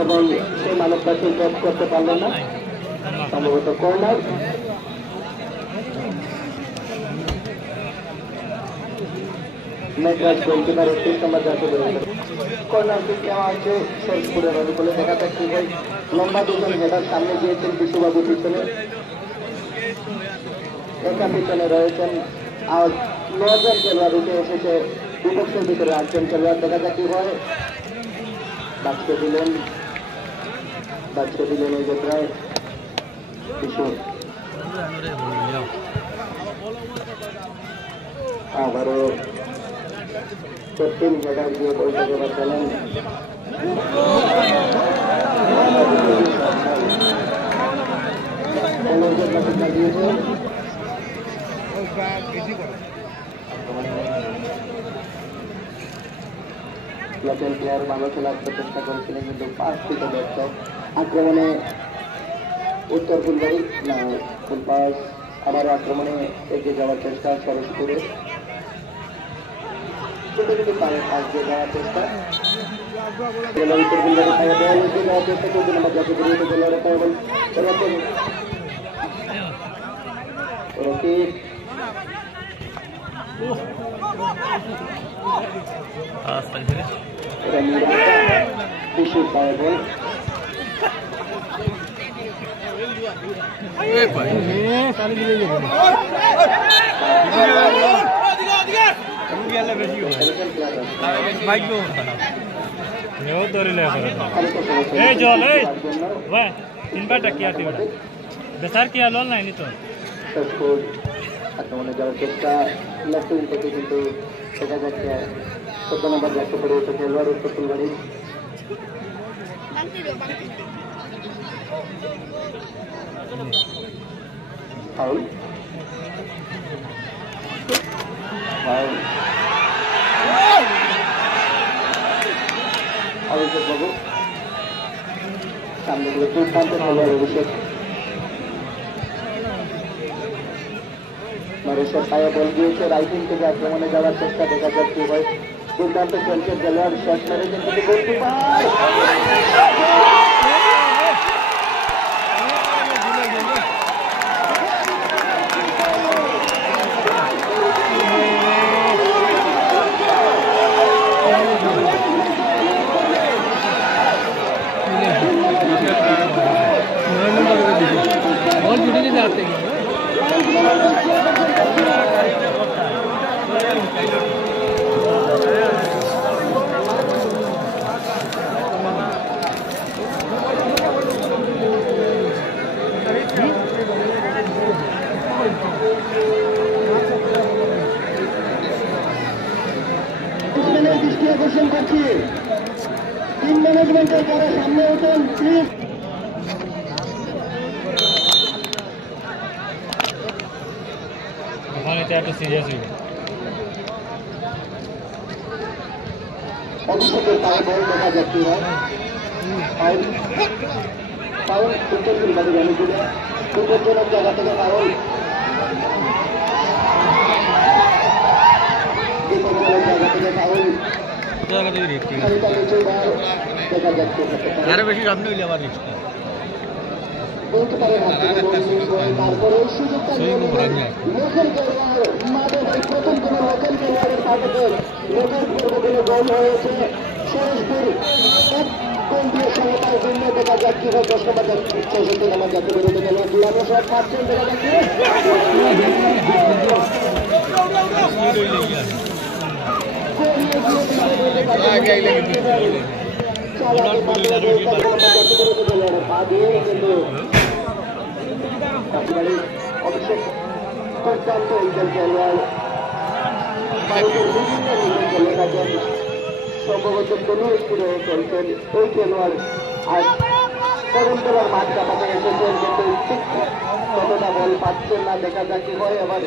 এবং সেই মানবটা ক্যাচ করতে পারলেন না, সম্ভবত কর্নার। মেঘরাজ গোলকিপার ৩০ নম্বর জাতীয় কর্নার কিক নেওয়া হচ্ছে শেরপুরের অনুকূলে। দেখা যাচ্ছে যে লম্বা দুজন হেডার সামনে গিয়েছেন, বিশুবাবু পিছনে, একা পিছনে রয়েছেন। আর ৯ জন খেলোয়াড় উঠে এসেছে বিপক্ষের ভিতরে ৮ জন খেলোয়াড়। দেখা যাক কি হয়। বাঁচতে দিলেন এই যে প্রায় বিশু আবারও কঠিন হেডার দিয়ে বলটাকে বাঁচালেন। লোকাল প্লেয়ার ভালো খেলার চেষ্টা করেছিলেন, কিন্তু 5 থেকে ব্যর্থ। আক্রমণে উত্তর ফুলবাড়ি না ফুলপাস, আবার আক্রমণে এগিয়ে যাওয়ার চেষ্টা সরস্বতীর, কিন্তু পায়ে পাশ দিয়ে যাওয়ার চেষ্টা। উত্তর ফুলবাড়ি পায়ে দেওয়ার যাওয়ার চেষ্টা করছেন আমার জাতীয় খেলোয়াড়ের পায়ে বল বিশুর পায়ে বল। আক্রমণে যাওয়ার চেষ্টা লেফট থেকে, কিন্তু দেখা যাচ্ছে ১৪ নম্বর জাতীয় পরিবেশ খেলোয়াড় উত্তর ফুলবাড়ি। ফাউল অভিষেক বাবু সামনে দিকে দুর্দান্ত খেলোয়াড় অভিষেক। নরেশের পায়ে বল দিয়েছে, রাইটিং থেকে আক্রমণে যাওয়ার চেষ্টা। দেখা যাক কি হয়। দুর্দান্ত খেলছে খেলোয়াড়, শট মেরেছেন কিন্তু গোলকিপার দৃষ্টি আকর্ষণ করছি। টিম ম্যানেজমেন্টের যারা সামনে ওঠেন প্লিজ। অভিষেকের পায়ে বল দেখা যাচ্ছে ফাউল উত্তর ফুলবাড়ির অনুকূলে। বিপজ্জনক জায়গা থেকে ফাউল, বিপজ্জনক জায়গা থেকে ফাউল। দেখা যাচ্ছে আরো বেশি সামনে হইলে আবার বলতে পারে তারপরে এই সুযোগটা লোকের খেলোয়াড় মাঠে ভাই প্রথম কোনো লোকাল খেলোয়াড়ের পাঠাতে লোকাল পূর্বগুলো গোল হয়েছে সরোজপুর এক গোল দিয়ে সমতার জন্য দেখা যাক কিভাবে 10 নম্বর 64 নম্বর জাতীয় বিরোধী খেলোয়াড় জুড়ানো সব পাচ্ছেন দেখা যাচ্ছে অভিষেক দুর্দান্ত একজন খেলোয়াড় ভারতের বিভিন্ন লিগে খেলে থাকেন সম্ভবত কোনো একটি রয়ে চলছেন ওই খেলোয়াড় আর করমতলার মাঠ কাটাতে এসেছেন কিন্তু ঠিক কতটা বল পাচ্ছেন না দেখা যাক কি হয় এবার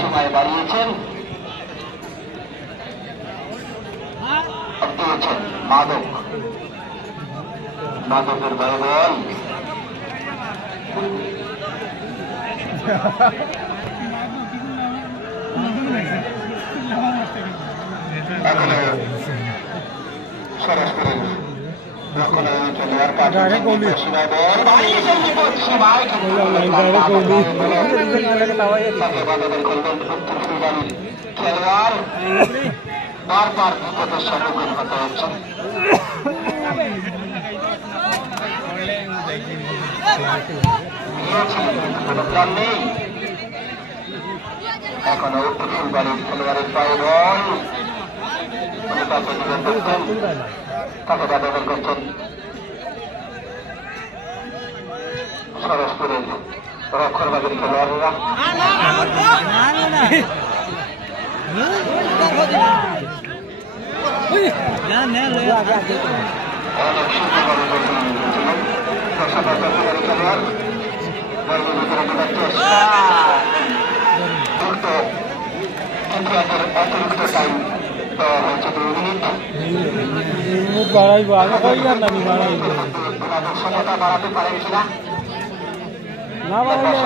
সময় বাড়িয়েছেন মাদক মাদকের বল সরাসরি খেলোয়াড় বারবার বিপদের সম্মুখীন হতে হচ্ছে নেই এখনো ফুলবাড়ির খেলোয়াড়ের পায়ে বল তাকে ব্যবহার করছেন সরসপুরের রক্ষরবাগের খেলোয়াড়রা অনেক অতিরিক্ত টাইম দেওয়া হয়েছে 2 মিনিট সমতা বাড়াতে পারেন কিনা না বাড়ালে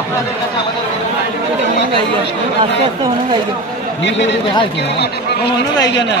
আপনাদের কাছে আমাদের আস্তে আস্তে মনে হয় মনে হয় না